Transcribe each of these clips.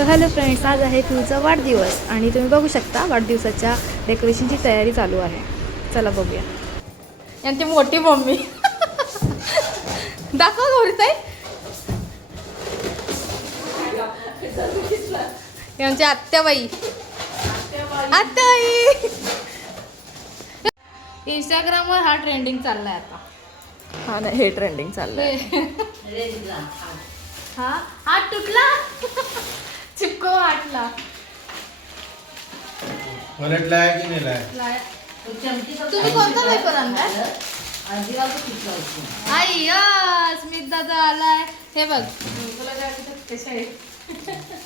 तर hello friends, आज आहे पिऊचा वाढदिवस आणि तुम्ही बघू शकता वाढदिवसाच्या डेकोरेशनची तयारी चालू आहे. चला बघूया. यांची मोठी मम्मी दाखवा गौरीताई. यांची आत्याबाई. आत्याबाई इंस्टाग्रामवर हा ट्रेंडिंग चाललाय आता. हा नाही, हे ट्रेंडिंग चाललंय. हा हात तुटला. चिपको हाटला. पलटलाय की नाही लाय? तुम्ही कोणता पेपर आणलाय? आई स्मित दादा आलाय. हे बघ,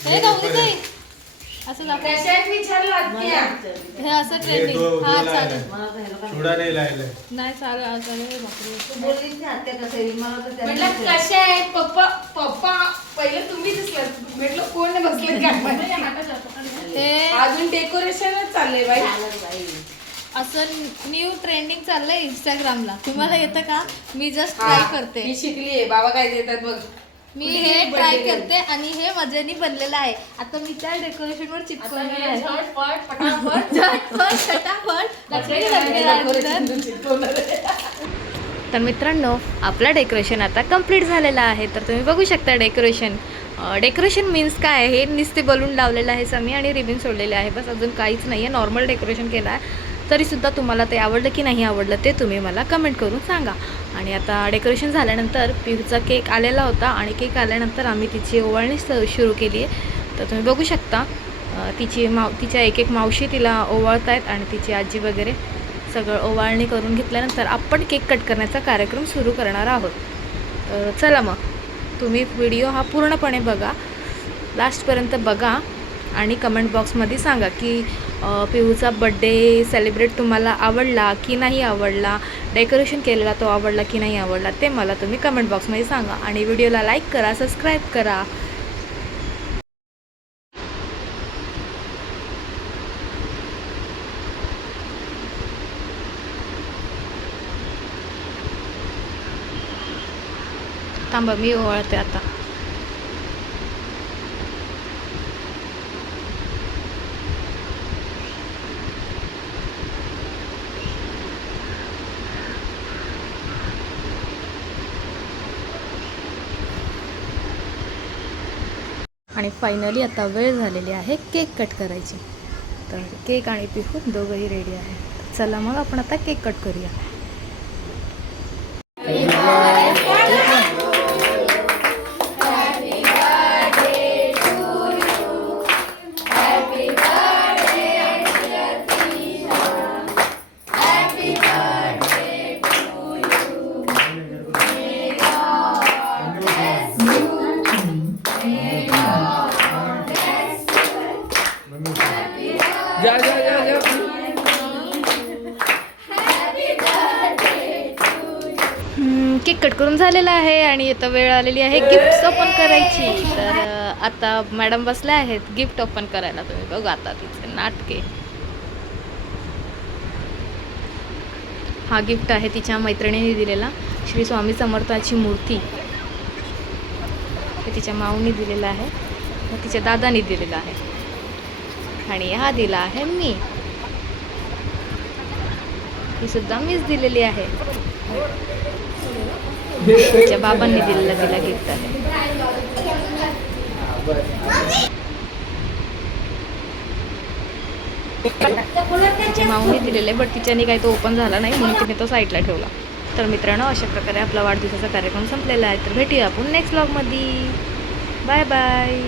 हे गौरीताई असं दाखव. हे असं ट्रेंडिंग. हा चालेल. सोडा नाही लायलाय. नाही चालेल चालेल. म्हटलं कशा आहेत पप्पा? पप्पा पहिले तुम्ही दिसलात. म्हटलं कोण बसले काय? हे अजून डेकोरेशनच चाललंय बाई. असं न्यू ट्रेंडिंग चाललंय इंस्टाग्रामला. तुम्हाला येतं का? मी जस्ट ट्राय करते. मी शिकलीये. बाबा काय देतात बघ. मी हे ट्राय करते आणि हे मजेने बनलेलं आहे. आता मी त्या डेकोरेशन वर चिपकवणार आहे. झटपट पटापट तर मित्रांनो, आपलं डेकोरेशन आता कंप्लीट झालेलं आहे. तर तुम्ही बघू शकता डेकोरेशन मीन्स काय आहे. हे नुसते बलून लावलेलं आहे समी आणि रिबिन सोडलेले आहे, बस. अजून काहीच नाही आहे. नॉर्मल डेकोरेशन केलं आहे. तरीसुद्धा तुम्हाला ते आवडलं की नाही आवडलं ते तुम्ही मला कमेंट करून सांगा. आणि आता डेकोरेशन झाल्यानंतर पिऊचा केक आलेला होता आणि केक आल्यानंतर आम्ही तिची ओवाळणी सुरू केली आहे. तर तुम्ही बघू शकता तिच्या एक मावशी तिला ओवाळत आहेत आणि तिची आजी वगैरे सगळं ओवाळणी करून घेतल्यानंतर आपण केक कट करण्याचा कार्यक्रम सुरू करणार आहोत. तर चला मग, तुम्ही व्हिडिओ हा पूर्णपणे बघा, लास्टपर्यंत बघा आणि कमेंट बॉक्समध्ये सांगा की पिऊचा बड्डे सेलिब्रेट तुम्हाला आवडला की नाही आवडला, डेकोरेशन केलेला तो आवडला की नाही आवडला, ते मला तुम्ही कमेंट बॉक्समध्ये सांगा. आणि व्हिडिओला लाईक करा, सबस्क्राईब करा. थांबा, मी ओवाळते आता. आणि फायनली आता वेळ झालेली आहे केक कट करायची. तर केक आणि पिहू दोघंही रेडी आहे. चला मग आपण आता केक कट करूया. केक कट करून झालेला आहे आणि आता वेळ आलेली आहे गिफ्ट ओपन करायची. तर आता मॅडम बसल्या आहेत गिफ्ट ओपन करायला. तुम्ही बघा आता तिचे नाटके. हा गिफ्ट आहे तिच्या मैत्रिणीने दिलेला, श्री स्वामी समर्थाची मूर्ती. हे तिच्या माऊनी दिलेला आहे, तिच्या दादानी दिलेला आहे. आणि हा दिला आहे मी. ही सुद्धा मीच दिलेली आहे. तिच्या बाबांनी दिलेला तिला गिफ्ट आहे. तिच्या माऊनी दिलेलं आहे, बट तिच्याने काही तो ओपन झाला नाही म्हणून तिने तो साईडला ठेवला. तर मित्रांनो, अशा प्रकारे आपला वाढदिवसाचा कार्यक्रम संपलेला आहे. तर भेटूया आपण नेक्स्ट व्लॉगमध्ये. Bye bye.